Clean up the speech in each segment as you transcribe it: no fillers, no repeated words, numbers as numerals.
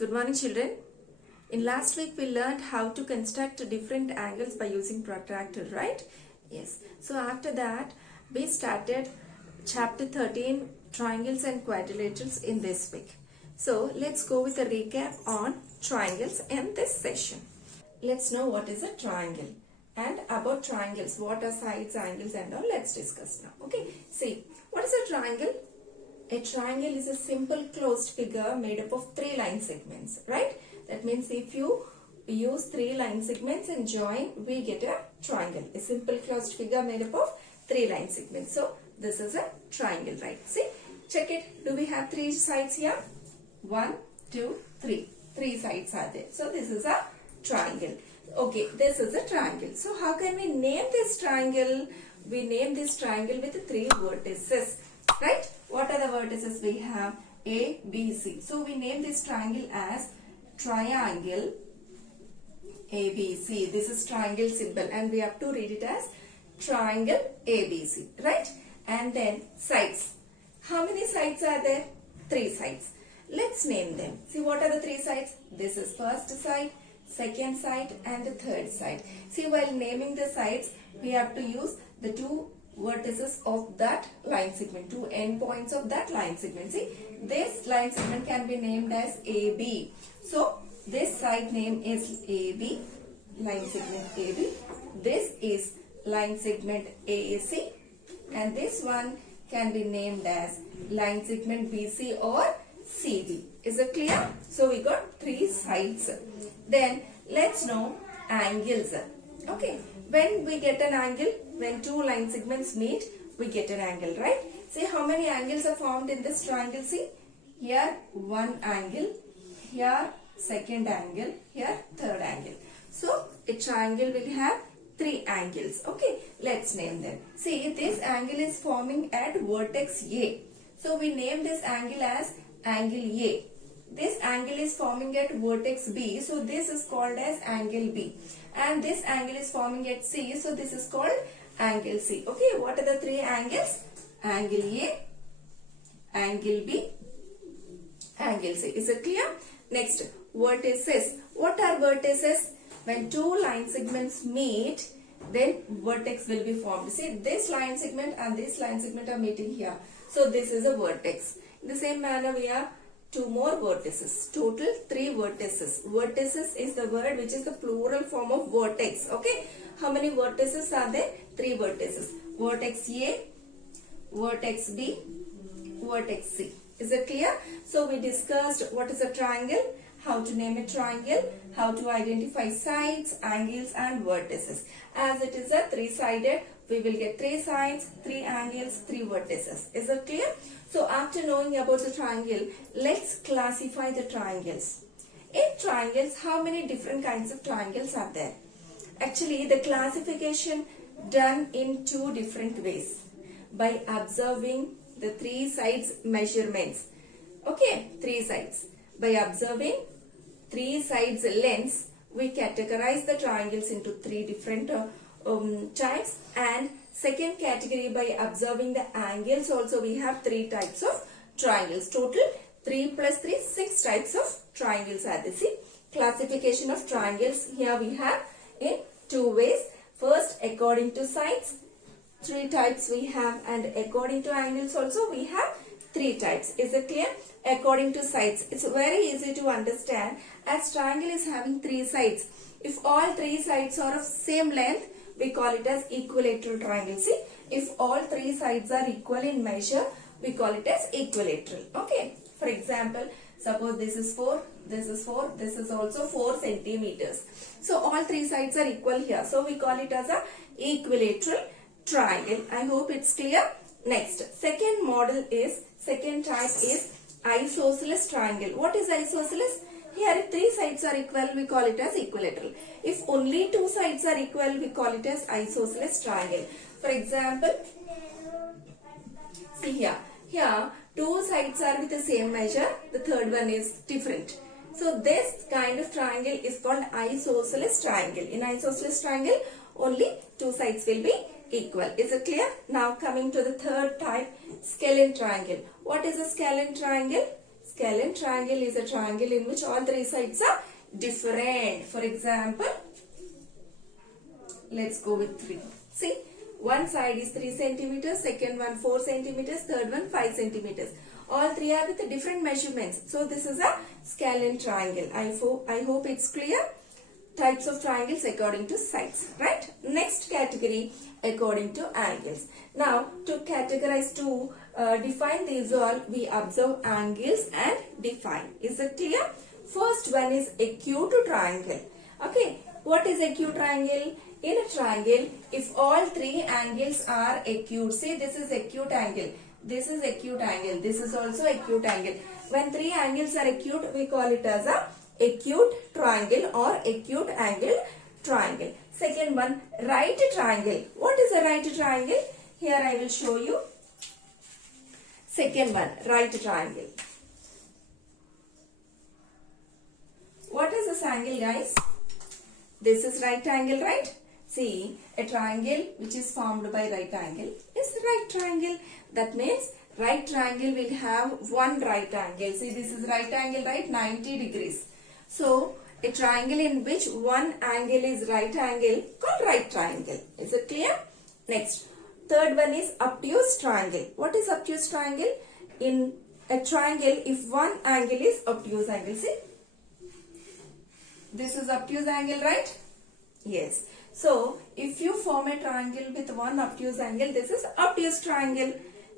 Good morning, children. In last week we learned how to construct different angles by using protractor, right? Yes. So after that we started chapter 13, triangles and quadrilaterals, in this week. So let's go with a recap on triangles in this session. Let's know what is a triangle and about triangles, what are sides, angles and all. Let's discuss now. Okay. See, what is a triangle? A triangle is a simple closed figure made up of 3 line segments, right? That means if you use 3 line segments and join, we get a triangle. A simple closed figure made up of 3 line segments. So this is a triangle, right? See, check it. Do we have 3 sides here? 1, 2, 3. 3 sides are there. So this is a triangle. Okay, this is a triangle. So how can we name this triangle? We name this triangle with 3 vertices, right? What are the vertices we have? A, B, C. So we name this triangle as triangle ABC. This is triangle symbol and we have to read it as triangle ABC, right? And then sides. How many sides are there? 3 sides. Let's name them. See, what are the 3 sides? This is first side, second side and the third side. See, while naming the sides, we have to use the 2 vertices of that line segment, 2 endpoints of that line segment. See, this line segment can be named as AB. So, this side name is AB, line segment AB. This is line segment AAC. And this one can be named as line segment BC or CB. Is it clear? So, we got 3 sides. Then, let's know angles. Okay. When we get an angle, when 2 line segments meet, we get an angle, right? See how many angles are formed in this triangle. See, here 1 angle, here second angle, here third angle. So, a triangle will have 3 angles. Okay, let's name them. See, this angle is forming at vertex A. So, we name this angle as angle A. This angle is forming at vertex B. So, this is called as angle B. And this angle is forming at C. So, this is called angle C. Okay, what are the 3 angles? Angle A, angle B, angle C. Is it clear? Next, vertices. What are vertices? When 2 line segments meet, then vertex will be formed. See, this line segment and this line segment are meeting here. So, this is a vertex. In the same manner, we have 2 more vertices. Total 3 vertices. Vertices is the word which is the plural form of vertex. Okay. How many vertices are there? 3 vertices. Vertex A, vertex B, vertex C. Is it clear? So we discussed what is a triangle, how to name a triangle, how to identify sides, angles and vertices. As it is a 3-sided, we will get 3 sides, 3 angles, 3 vertices. Is it clear? So after knowing about the triangle, let's classify the triangles. In triangles, how many different kinds of triangles are there? Actually, the classification done in 2 different ways. By observing the 3 sides measurements. Okay, 3 sides. By observing 3 sides lengths, we categorize the triangles into 3 different types. And second category, by observing the angles also, we have 3 types of triangles. Total 3 plus 3, 6 types of triangles are there. See, classification of triangles here we have in 2 ways. First, according to sides, 3 types we have, and according to angles also we have 3 types. Is it clear? According to sides, it's very easy to understand, as triangle is having 3 sides. If all 3 sides are of same length, we call it as equilateral triangle. See, if all 3 sides are equal in measure, we call it as equilateral. Okay. For example, suppose this is 4, this is 4, this is also 4 centimeters. So, all 3 sides are equal here. So, we call it as a equilateral triangle. I hope it's clear. Next, second type is isosceles triangle. What is isosceles? Here, if 3 sides are equal, we call it as equilateral. If only 2 sides are equal, we call it as isosceles triangle. For example, see here. Here, 2 sides are with the same measure. The third one is different. So, this kind of triangle is called isosceles triangle. In isosceles triangle, only 2 sides will be equal. Is it clear? Now, coming to the third type, scalene triangle. What is a scalene triangle? Scalene triangle is a triangle in which all three sides are different. For example, let's go with 3. See, one side is 3 centimeters, second one 4 centimeters, third one 5 centimeters. All three are with different measurements. So this is a scalene triangle. I hope it's clear. Types of triangles according to sides, right? Next category according to angles. Now to categorize, to define these all, we observe angles and define. Is it clear? First one is acute triangle. Okay, what is acute triangle? In a triangle, if all three angles are acute, see this is acute angle, this is acute angle, this is also acute angle. When three angles are acute, we call it as a acute triangle or acute angle triangle. Second one, right triangle. What is a right triangle? Here I will show you. Second one, right triangle. What is this angle, guys? This is right angle, right? See, a triangle which is formed by right angle is right triangle. That means right triangle will have one right angle. See, this is right angle, right? 90 degrees. So, a triangle in which one angle is right angle called right triangle. Is it clear? Next, third one is obtuse triangle. What is obtuse triangle? In a triangle, if one angle is obtuse angle, see, this is obtuse angle, right? Yes. So, if you form a triangle with one obtuse angle, this is obtuse triangle.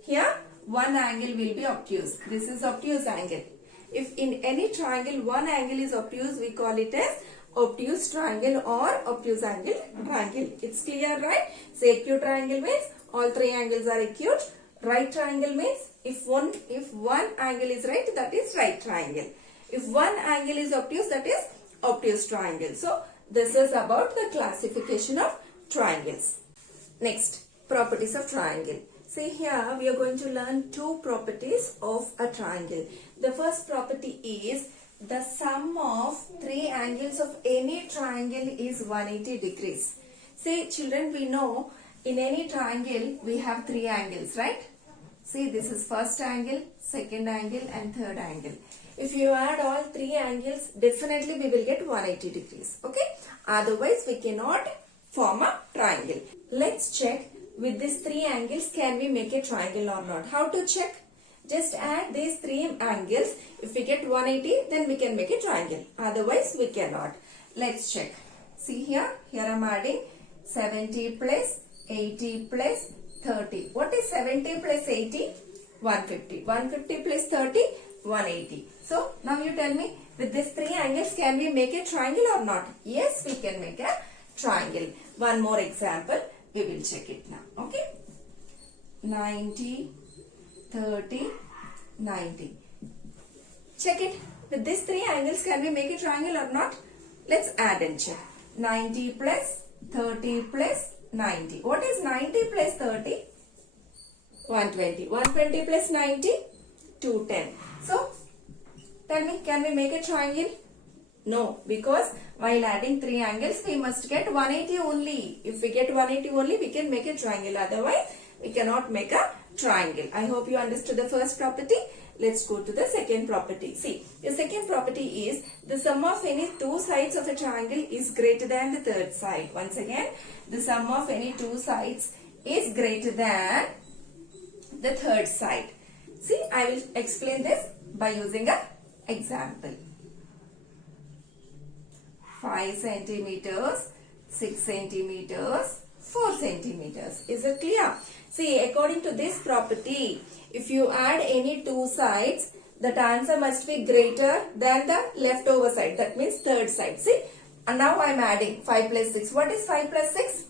Here, one angle will be obtuse. This is obtuse angle. If in any triangle, one angle is obtuse, we call it as obtuse triangle or obtuse angle triangle. It's clear, right? So, acute triangle means all three angles are acute. Right triangle means if one angle is right, that is right triangle. If one angle is obtuse, that is obtuse triangle. So, this is about the classification of triangles. Next, properties of triangle. See, here we are going to learn two properties of a triangle. The first property is the sum of three angles of any triangle is 180 degrees. See, children, we know in any triangle we have three angles, right? See, this is first angle, second angle and third angle. If you add all three angles, definitely we will get 180 degrees. Okay? Otherwise, we cannot form a triangle. Let's check with these three angles, can we make a triangle or not? How to check? Just add these three angles. If we get 180, then we can make a triangle. Otherwise, we cannot. Let's check. See here. Here I am adding 70 plus 80 plus 30. What is 70 plus 80? 150. 150 plus 30? 180. So, now you tell me, with these three angles, can we make a triangle or not? Yes, we can make a triangle. One more example, we will check it now. Okay? 90, 30, 90. Check it. With these three angles, can we make a triangle or not? Let's add and check. 90 plus 30 plus 90. What is 90 plus 30? 120. 120 plus 90? 210. So, tell me, can we make a triangle? No, because while adding three angles, we must get 180 only. If we get 180 only, we can make a triangle. Otherwise, we cannot make a triangle. I hope you understood the first property. Let's go to the second property. See, the second property is the sum of any two sides of a triangle is greater than the third side. Once again, the sum of any two sides is greater than the third side. See, I will explain this by using an example. 5 centimeters, 6 centimeters, 4 centimeters. Is it clear? See, according to this property, if you add any two sides, the answer must be greater than the leftover side. That means third side. See, and now I am adding 5 plus 6. What is 5 plus 6?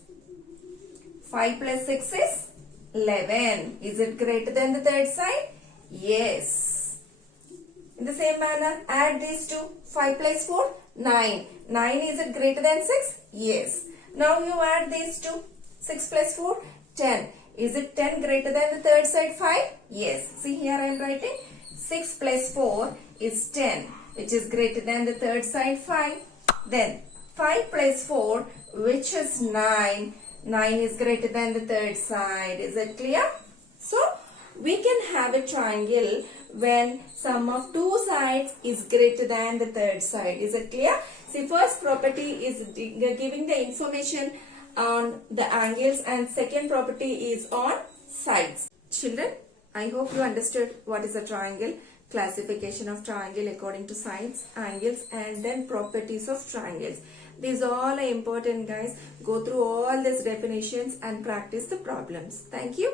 5 plus 6 is 11. Is it greater than the third side? Yes. In the same manner, add these two. 5 plus 4, 9. 9, is it greater than 6? Yes. Now you add these two. 6 plus 4, 10. Is it 10 greater than the third side 5? Yes. See, here I am writing 6 plus 4 is 10, which is greater than the third side 5. Then 5 plus 4, which is 9. 9 is greater than the third side. Is it clear? So, we can have a triangle when sum of two sides is greater than the third side. Is it clear? See, first property is giving the information on the angles and second property is on sides. Children, I hope you understood what is a triangle, classification of triangle according to sides, angles and then properties of triangles. These all are important, guys. Go through all these definitions and practice the problems. Thank you.